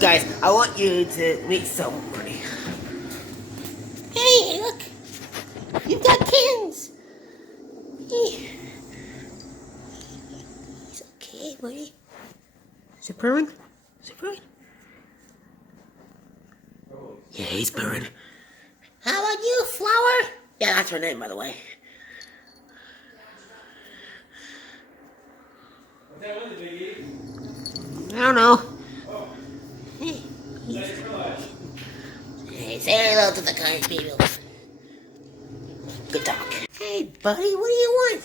Guys, I want you to meet somebody. Hey, look! You've got kittens! Hey. He's okay, buddy. Is it purring? Is it purring? Yeah, he's purring. How about you, Flower? Yeah, that's her name, by the way. I don't know. Hey, hey, say hello to the kind people. Good talk. Hey, buddy, what do you want?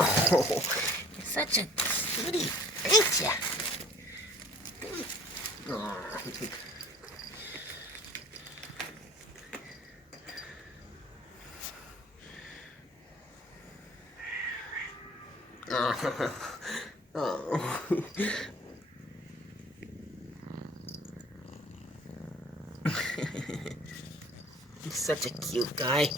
Oh, you're such a cutie, ain't ya? Oh. Oh. He's such a cute guy.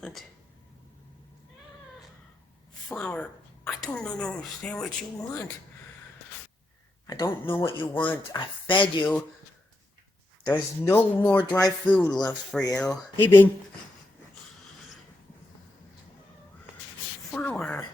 What? Flower, I don't understand what you want. I don't know what you want. I fed you. There's no more dry food left for you. Hey, Bing. Flower.